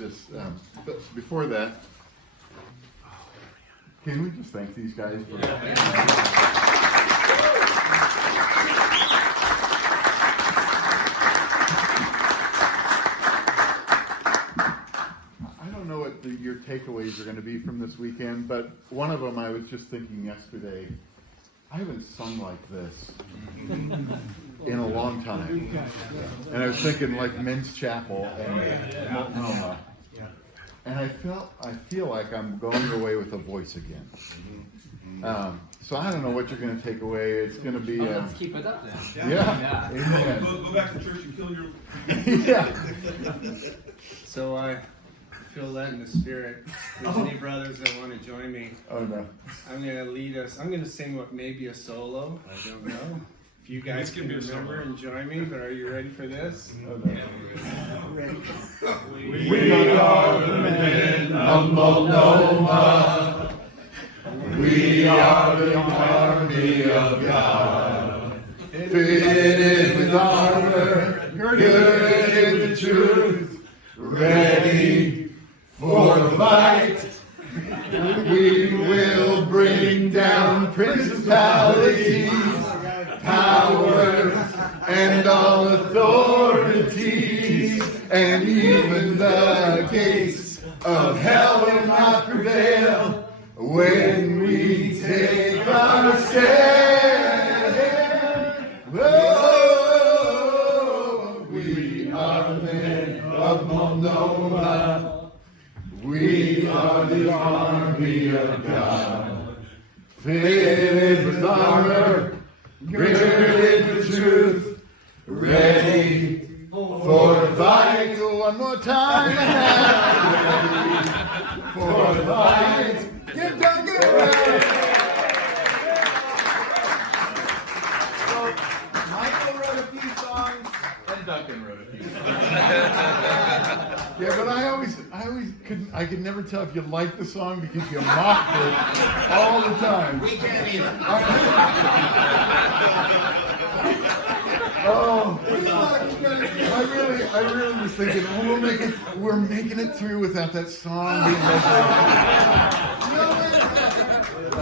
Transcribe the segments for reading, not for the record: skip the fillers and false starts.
just, but before that, can we just thank these guys for I don't know what your takeaways are going to be from this weekend, but one of them I was just thinking yesterday, I haven't sung like this in a long time. And I was thinking like Men's Chapel and Multnomah. And I feel like I'm going away with a voice again. So I don't know what you're going to take away. It's going to be. Let's keep it up then. Yeah. Amen. Go back to church and kill your. Yeah. So I feel that in the spirit. If there's any brothers that want to join me, Oh no. I'm going to lead us. I'm going to sing what may be a solo. I don't know. If you guys can remember and join me, but are you ready for this? Oh no. Ready? We are the men of Multnomah. We are the army of God. Fitted with armor, girded with truth, ready for the fight. We will bring down principalities, powers, and all authorities, and even the gates of hell will not prevail when we take our stand. Oh, we are the men of Multnomah. We are the army of God, fitted with armor, girded with truth, ready for the fight. One more time. Ready for the fight. Give Duncan a round. So, Michael wrote a few songs, and Duncan wrote a few songs. Yeah, but I could never tell if you liked the song because you mocked it all the time. We can't either. Oh, I really was thinking, we're making it through without that song being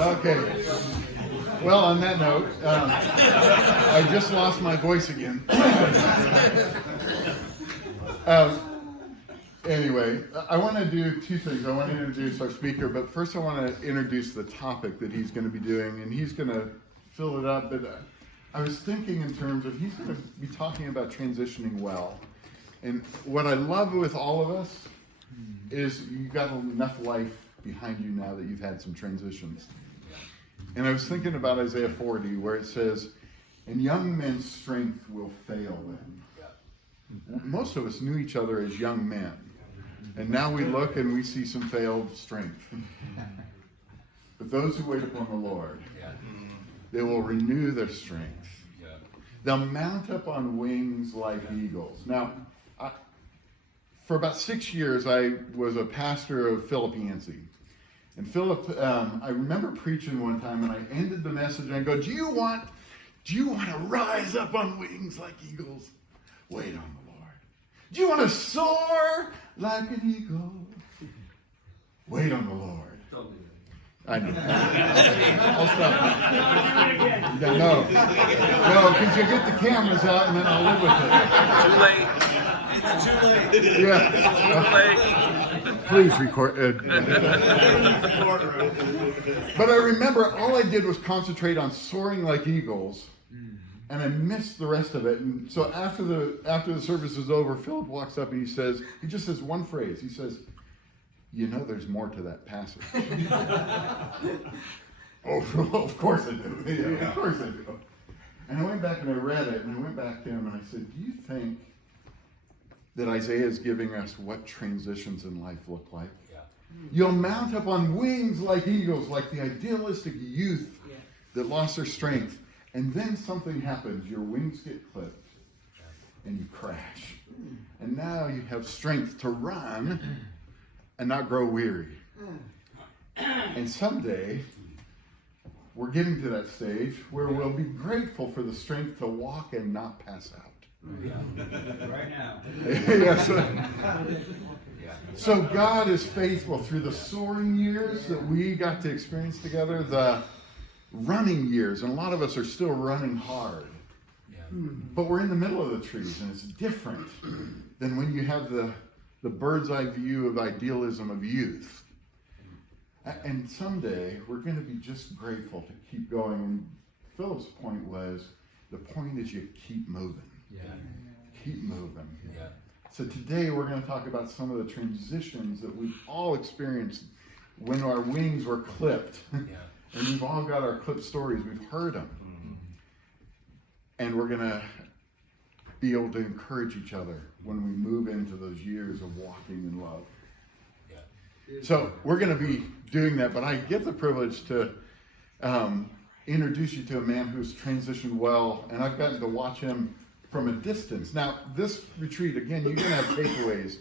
okay. Well, on that note, I just lost my voice again. Anyway, I want to do two things. I want to introduce our speaker, but first I want to introduce the topic that he's going to be doing, and he's going to fill it up. But I was thinking in terms of he's going to be talking about transitioning well. And what I love with all of us is you've got enough life behind you now that you've had some transitions. And I was thinking about Isaiah 40, where it says, "And young men's strength will fail them." Most of us knew each other as young men. And now we look and we see some failed strength. But those who wait upon the Lord, they will renew their strength. They'll mount up on wings like eagles. Now, for about 6 years, I was a pastor of Philip Yancey. And Philip, I remember preaching one time, and I ended the message, and I go, do you want to rise up on wings like eagles? Wait on the Lord. Do you want to soar like an eagle? Wait on the Lord. Don't do I know. I'll stop. No, because you get the cameras out and then I'll live with it. It's too late. Yeah. Too late. Please record. But I remember all I did was concentrate on soaring like eagles, and I missed the rest of it. And so after the service is over, Philip walks up and he just says one phrase. He says, "You know, there's more to that passage." Oh, of course I do. Yeah, of course I do. And I went back and I read it, and I went back to him and I said, "Do you think that Isaiah is giving us what transitions in life look like? Yeah. You'll mount up on wings like eagles, like the idealistic youth that lost their strength. And then something happens. Your wings get clipped and you crash. And now you have strength to run and not grow weary. And someday, we're getting to that stage where we'll be grateful for the strength to walk and not pass out." Right now. Yes. So God is faithful through the soaring years that we got to experience together, the running years, and a lot of us are still running hard. But we're in the middle of the trees, and it's different than when you have the bird's eye view of idealism of youth. And someday we're going to be just grateful to keep going. And Philip's point was, the point is you keep moving. Keep moving. So today we're going to talk about some of the transitions that we've all experienced when our wings were clipped. And we've all got our clipped stories. We've heard them. And we're going to be able to encourage each other when we move into those years of walking in love. So we're going to be doing that, but I get the privilege to introduce you to a man who's transitioned well, and I've gotten to watch him from a distance. Now, this retreat, again, you're going to have takeaways,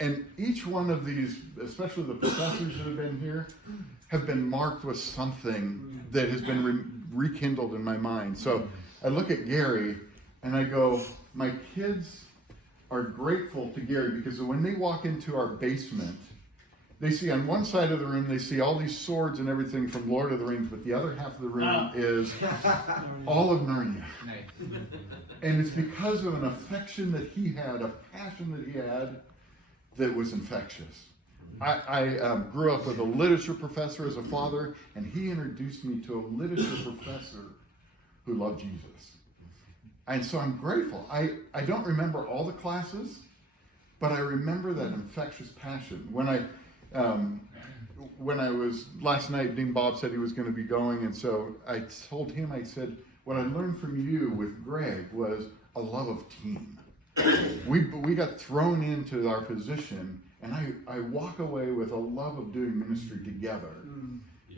and each one of these, especially the professors that have been here, have been marked with something that has been rekindled in my mind. So I look at Gary, and I go, my kids are grateful to Gary because when they walk into our basement, they see on one side of the room, they see all these swords and everything from Lord of the Rings, but the other half of the room is all of Narnia. And it's because of an affection that he had, a passion that he had, that was infectious. I grew up with a literature professor as a father, and he introduced me to a literature professor who loved Jesus. And so I'm grateful. I don't remember all the classes, but I remember that infectious passion. When I was, last night, Dean Bob said he was going to be going, and so I told him, I said, what I learned from you with Greg was a love of team. We got thrown into our position, and I walk away with a love of doing ministry together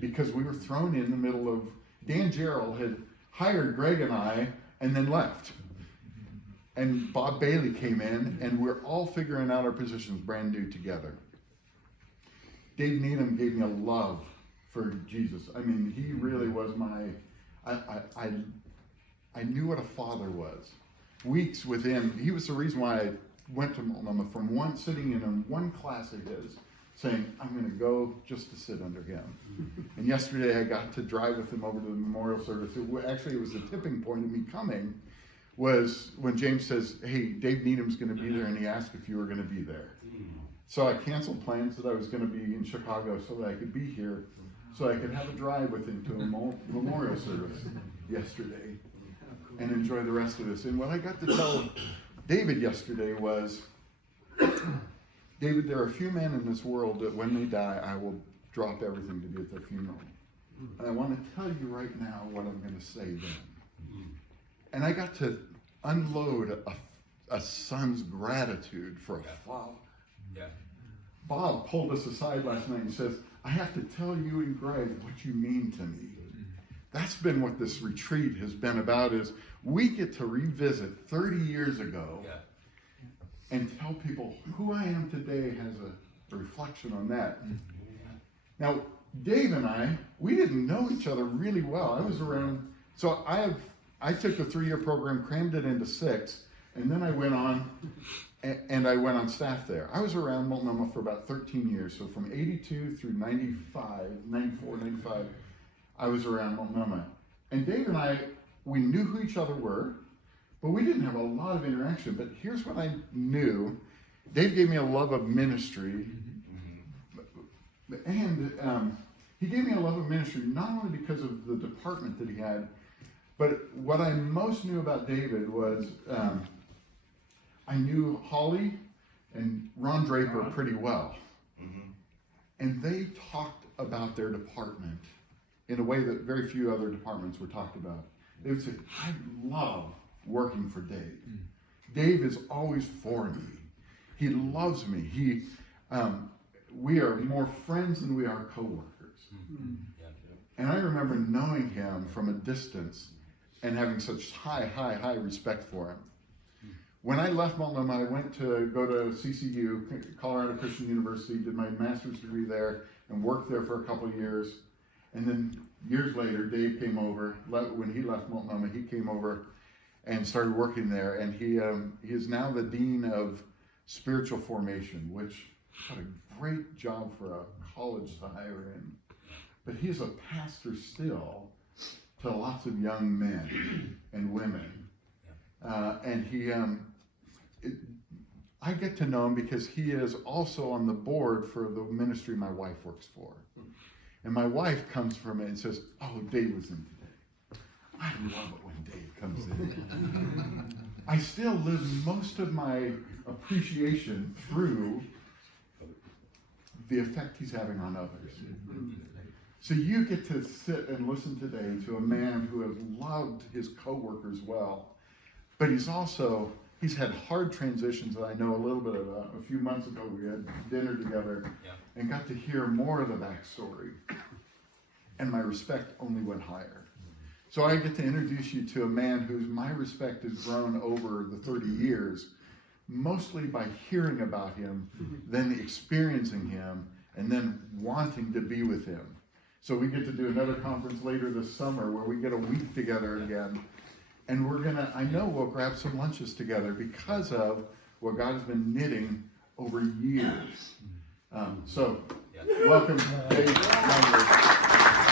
because we were thrown in the middle of, Dan Jarrell had hired Greg and I and then left. And Bob Bailey came in, and we're all figuring out our positions brand new together. Dave Needham gave me a love for Jesus. I mean, he really was I knew what a father was. Weeks within, he was the reason why I went to Multnomah from sitting in one class of his, saying, I'm going to go just to sit under him. And yesterday I got to drive with him over to the memorial service. It was the tipping point of me coming, was when James says, hey, Dave Needham's going to be there, and he asked if you were going to be there. So I canceled plans that I was going to be in Chicago so that I could be here, so I could have a drive with him to a memorial service yesterday and enjoy the rest of this. And what I got to tell David yesterday was, David, there are a few men in this world that when they die, I will drop everything to be at their funeral. And I want to tell you right now what I'm going to say then. And I got to unload a son's gratitude for a father. Bob pulled us aside last night and says, I have to tell you and Greg what you mean to me. That's been what this retreat has been about, is we get to revisit 30 years ago and tell people who I am today has a reflection on that. Now, Dave and we didn't know each other really well. I was around, so I took the 3-year program, crammed it into 6, and then I went on and I went on staff there. I was around Multnomah for about 13 years, so from 82 through 94, 95, I was around Multnomah. And Dave and we knew who each other were, but we didn't have a lot of interaction. But here's what I knew. Dave gave me a love of ministry, and he gave me a love of ministry not only because of the department that he had, but what I most knew about David was I knew Holly and Ron Draper pretty well. And they talked about their department in a way that very few other departments were talked about. They would say, I love working for Dave. Dave is always for me. He loves me. We are more friends than we are coworkers. And I remember knowing him from a distance and having such high respect for him. When I left Multnomah, I went to go to CCU, Colorado Christian University, did my master's degree there, and worked there for a couple of years. And then years later, Dave came over. When he left Multnomah, he came over and started working there. And he is now the dean of spiritual formation, which got a great job for a college to hire in, but he's a pastor still to lots of young men and women. And I get to know him because he is also on the board for the ministry my wife works for. And my wife comes from it and says, "Oh, Dave was in today." I love it when Dave comes in. I still live most of my appreciation through the effect he's having on others. So you get to sit and listen today to a man who has loved his coworkers well, but he's had hard transitions that I know a little bit about. A few months ago we had dinner together and got to hear more of the backstory, and my respect only went higher. So I get to introduce you to a man whose my respect has grown over the 30 years, mostly by hearing about him, then experiencing him, and then wanting to be with him. So we get to do another conference later this summer where we get a week together again. And I know we'll grab some lunches together because of what God has been knitting over years. So, welcome, Dave Jongeward.